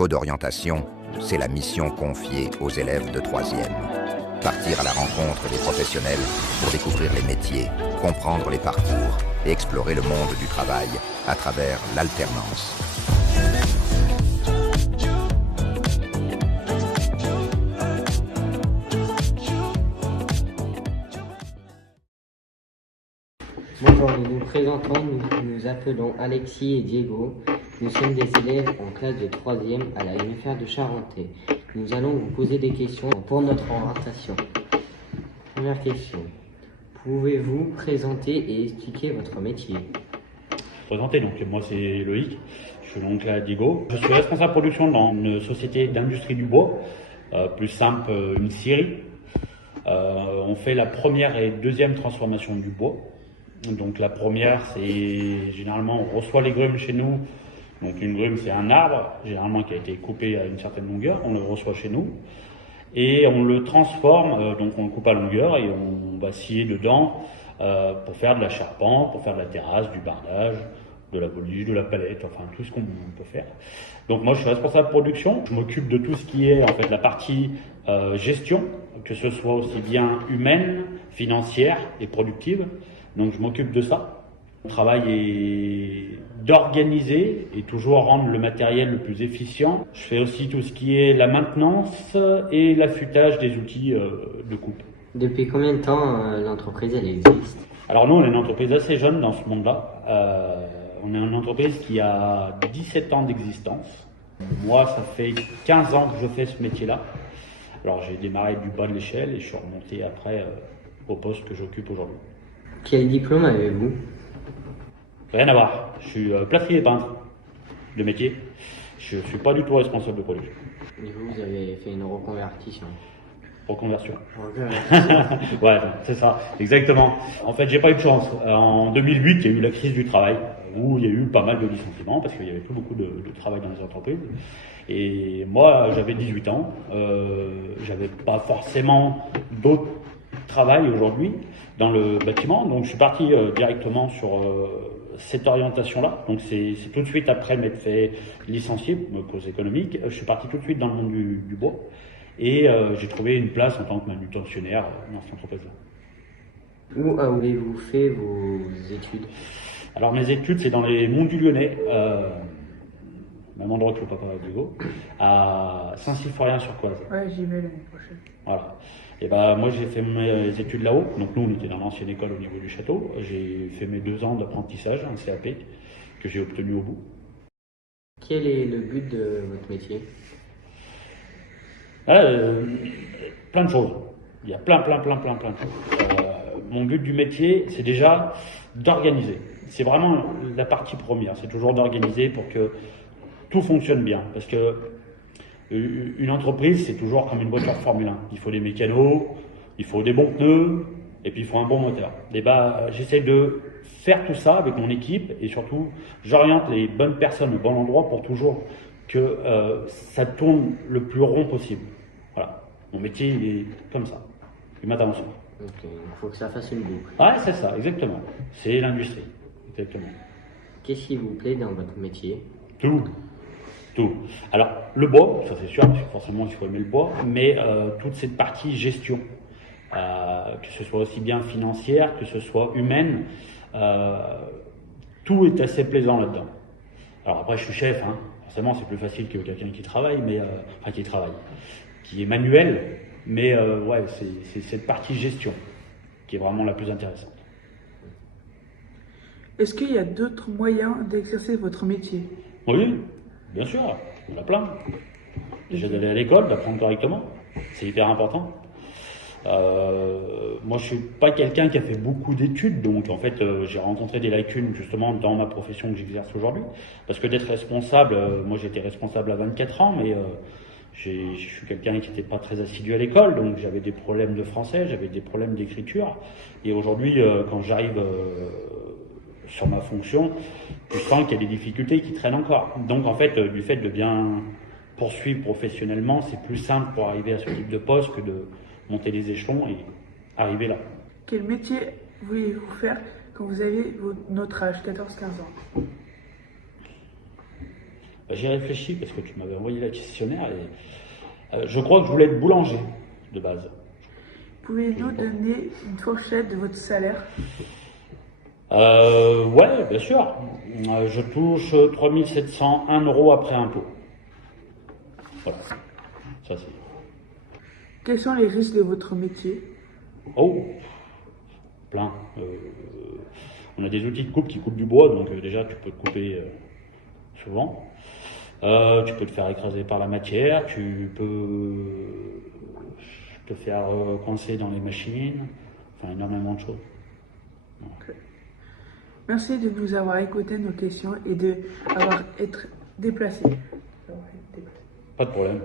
Code Orientation, c'est la mission confiée aux élèves de 3e. Partir à la rencontre des professionnels pour découvrir les métiers, comprendre les parcours et explorer le monde du travail à travers l'alternance. Bonjour, nous nous présentons, nous nous appelons Alexis et Diego. Nous sommes des élèves en classe de 3e à la UFR de Charentais. Nous allons vous poser des questions pour notre orientation. Première question. Pouvez-vous présenter et expliquer votre métier? Présenter, donc moi c'est Loïc, je suis l'oncle à Diego. Je suis responsable production dans une société d'industrie du bois, plus simple, une scierie. On fait la première et deuxième transformation du bois. Donc la première, c'est généralement on reçoit les grumes chez nous. Donc une grume, c'est un arbre, généralement qui a été coupé à une certaine longueur, on le reçoit chez nous. Et on le transforme, donc on le coupe à longueur et on va scier dedans pour faire de la charpente, pour faire de la terrasse, du bardage, de la boliche, de la palette, enfin tout ce qu'on peut faire. Donc moi je suis responsable production, je m'occupe de tout ce qui est en fait la partie gestion, que ce soit aussi bien humaine, financière et productive. Donc je m'occupe de ça. Mon travail est d'organiser et toujours rendre le matériel le plus efficient. Je fais aussi tout ce qui est la maintenance et l'affûtage des outils de coupe. Depuis combien de temps l'entreprise elle existe? Alors nous, on est une entreprise assez jeune dans ce monde-là. On est une entreprise qui a 17 ans d'existence. Moi, ça fait 15 ans que je fais ce métier-là. Alors j'ai démarré du bas de l'échelle et je suis remonté après au poste que j'occupe aujourd'hui. Quel diplôme avez-vous? Rien à voir. Je suis plâtrier peintre de métier. Je ne suis pas du tout responsable de production. Du coup, vous avez fait une reconversion. Reconversion. Ouais, c'est ça, exactement. En fait, j'ai pas eu de chance. En 2008, il y a eu la crise du travail, où il y a eu pas mal de licenciements, parce qu'il y avait plus beaucoup de travail dans les entreprises. Et moi, j'avais 18 ans. J'avais pas forcément d'autres travail aujourd'hui dans le bâtiment. Donc, je suis parti directement sur cette orientation-là. Donc, c'est tout de suite après m'être fait licencier, cause économique. Je suis parti tout de suite dans le monde du bois. Et j'ai trouvé une place en tant que manutentionnaire dans cette entreprise-là. Où avez-vous fait vos études? Alors mes études, c'est dans les Monts du Lyonnais, même endroit que le papa Diego, à Saint-Sylphe-Florien-sur-Coise. Ouais, j'y vais l'année prochaine. Voilà. Et bah moi j'ai fait mes études là-haut. Donc nous on était dans l'ancienne école au niveau du château. J'ai fait mes 2 ans d'apprentissage, un CAP, que j'ai obtenu au bout. Quel est le but de votre métier? Plein de choses. Il y a plein de choses. Mon but du métier, c'est déjà d'organiser. C'est vraiment la partie première. C'est toujours d'organiser pour que tout fonctionne bien. Parce que une entreprise, c'est toujours comme une voiture Formule 1. Il faut des mécanos, il faut des bons pneus, et puis il faut un bon moteur. Et j'essaie de faire tout ça avec mon équipe, et surtout, j'oriente les bonnes personnes au bon endroit pour toujours que ça tourne le plus rond possible. Voilà. Mon métier, il est comme ça. Du matin au soir. Ok, il faut que ça fasse une boucle. Ouais, c'est ça, exactement. C'est l'industrie. Exactement. Qu'est-ce qui vous plaît dans votre métier? Tout. Alors, le bois, ça c'est sûr, parce que forcément il faut aimer le bois, mais toute cette partie gestion, que ce soit aussi bien financière, que ce soit humaine, tout est assez plaisant là-dedans. Alors après, je suis chef, hein. Forcément c'est plus facile que quelqu'un qui travaille, qui est manuel, mais ouais, c'est cette partie gestion qui est vraiment la plus intéressante. Est-ce qu'il y a d'autres moyens d'exercer votre métier? Oui, bien sûr, il y en a plein. Déjà d'aller à l'école, d'apprendre correctement, c'est hyper important. Moi je suis pas quelqu'un qui a fait beaucoup d'études, donc en fait j'ai rencontré des lacunes justement dans ma profession que j'exerce aujourd'hui. Parce que d'être responsable, moi j'étais responsable à 24 ans, mais je suis quelqu'un qui n'était pas très assidu à l'école, donc j'avais des problèmes de français, j'avais des problèmes d'écriture. Et aujourd'hui, quand j'arrive sur ma fonction, je sens qu'il y a des difficultés qui traînent encore. Donc en fait, du fait de bien poursuivre professionnellement, c'est plus simple pour arriver à ce type de poste que de monter les échelons et arriver là. Quel métier voulez-vous faire quand vous avez notre âge, 14-15 ans? J'y réfléchis parce que tu m'avais envoyé le questionnaire et je crois que je voulais être boulanger de base. Pouvez-vous donner une fourchette de votre salaire? Ouais, bien sûr. Je touche 3 701 € après impôt. Voilà. Ça, c'est... Quels sont les risques de votre métier? Oh, plein. On a des outils de coupe qui coupent du bois, donc déjà tu peux te couper souvent. Tu peux te faire écraser par la matière, tu peux te faire coincer dans les machines, enfin énormément de choses. Okay. Merci de nous avoir écouté nos questions et de avoir été déplacé. Pas de problème.